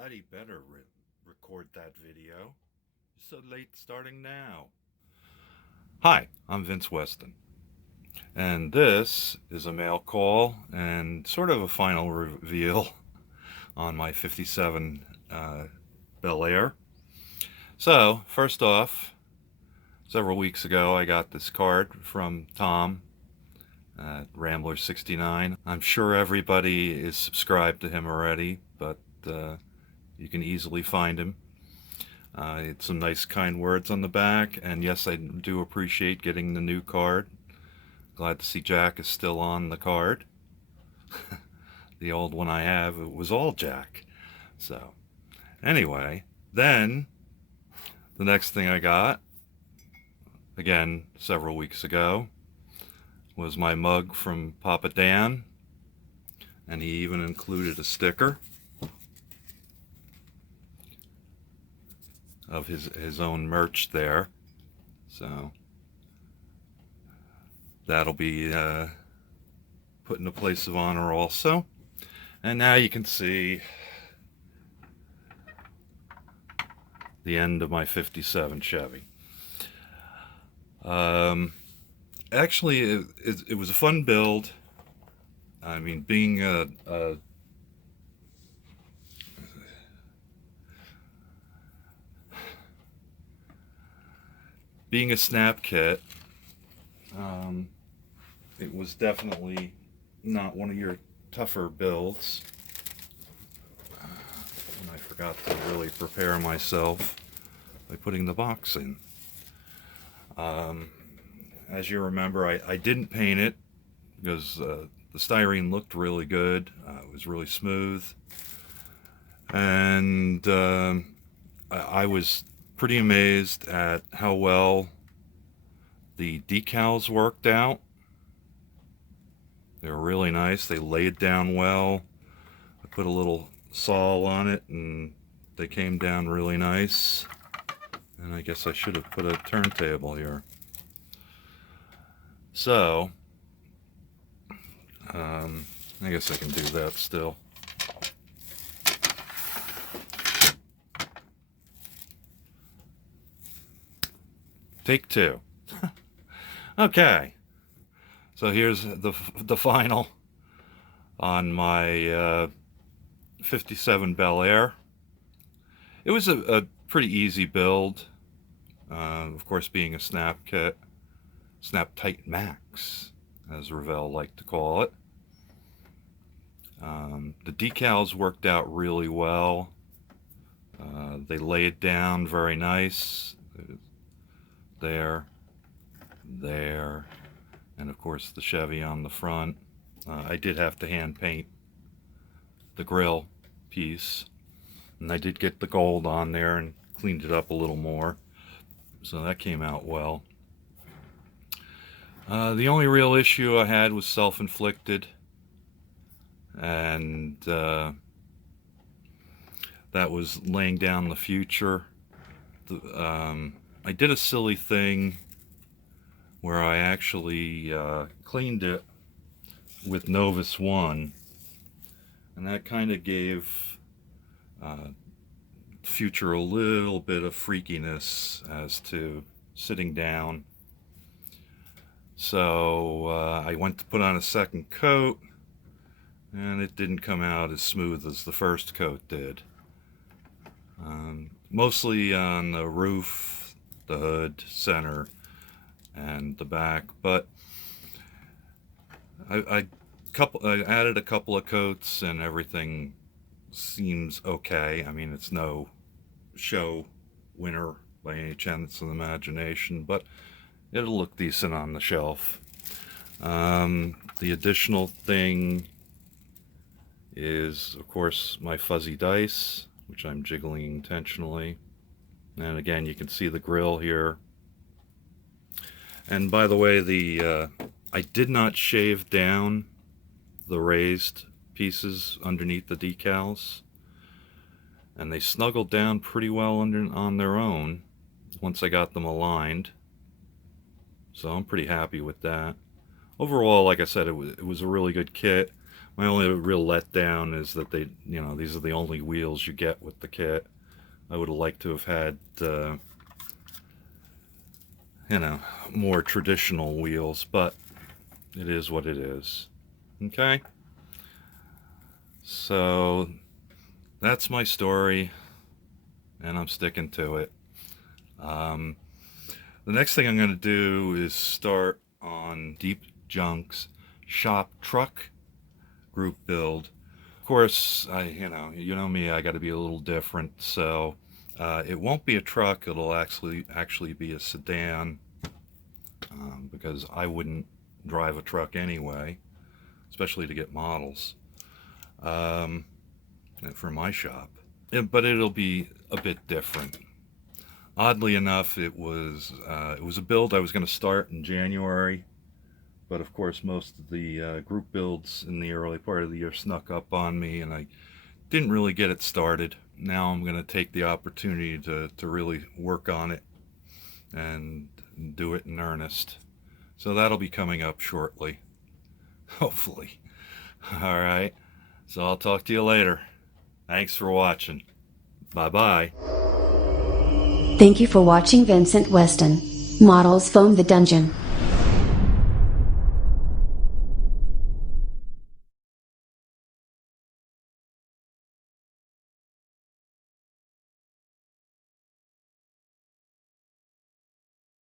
bloody better record that video. You're so late starting now. Hi, I'm Vince Weston, and this is a mail call and sort of a final reveal on my 57 Belair. So, first off, several weeks ago I got this card from Tom at Rambler69. I'm sure everybody is subscribed to him already, but you can easily find him. It's some nice kind words on the back, and yes, I do appreciate getting the new card. Glad to see Jack is still on the card. The old one I have, it was all Jack. So, anyway, then the next thing I got, again, several weeks ago, was my mug from Papa Dan, and he even included a sticker of his own merch there. So that'll be put in a place of honor also. And now you can see the end of my 57 Chevy. Actually, it was a fun build. I mean, being a snap kit, it was definitely not one of your tougher builds. And I forgot to really prepare myself by putting the box in. As you remember, I didn't paint it because the styrene looked really good. It was really smooth. And I was pretty amazed at how well the decals worked out. They were really nice. They laid down well. I put a little saw on it and they came down really nice. And I guess I should have put a turntable here. So, I guess I can do that still. Take two. Okay. So here's the final on my 57 Belair. It was a pretty easy build. Of course, being a snap kit. Snap Tight Max, as Revell liked to call it. The decals worked out really well. They laid down very nice. There, and of course the Chevy on the front. I did have to hand paint the grill piece, and I did get the gold on there and cleaned it up a little more, so that came out well. The only real issue I had was self-inflicted, and that was laying down the future. I did a silly thing where I actually cleaned it with Novus 1, and that kind of gave future a little bit of freakiness as to sitting down. So I went to put on a second coat, and it didn't come out as smooth as the first coat did. Mostly on the roof, the hood, center, and the back, but I added a couple of coats and everything seems okay. I mean, it's no show winner by any chance of the imagination, but it'll look decent on the shelf. The additional thing is, of course, my fuzzy dice, which I'm jiggling intentionally. And again, you can see the grill here. And by the way, I did not shave down the raised pieces underneath the decals, and they snuggled down pretty well on their own once I got them aligned. So I'm pretty happy with that. Overall, like I said, it was a really good kit. My only real letdown is that these are the only wheels you get with the kit. I would have liked to have had, more traditional wheels, but it is what it is. Okay? So that's my story, and I'm sticking to it. The next thing I'm going to do is start on Deep Junk's shop truck group build. Of course, you know me, I got to be a little different, so it won't be a truck. It'll actually be a sedan, because I wouldn't drive a truck anyway, especially to get models for my shop. But it'll be a bit different. Oddly enough, it was a build I was going to start in January, but of course most of the group builds in the early part of the year snuck up on me, and I didn't really get it started. Now I'm going to take the opportunity to really work on it and do it in earnest. So that'll be coming up shortly, hopefully. All right, so I'll talk to you later. Thanks for watching. Bye-bye. Thank you for watching Vincent Weston. Models Foam the Dungeon.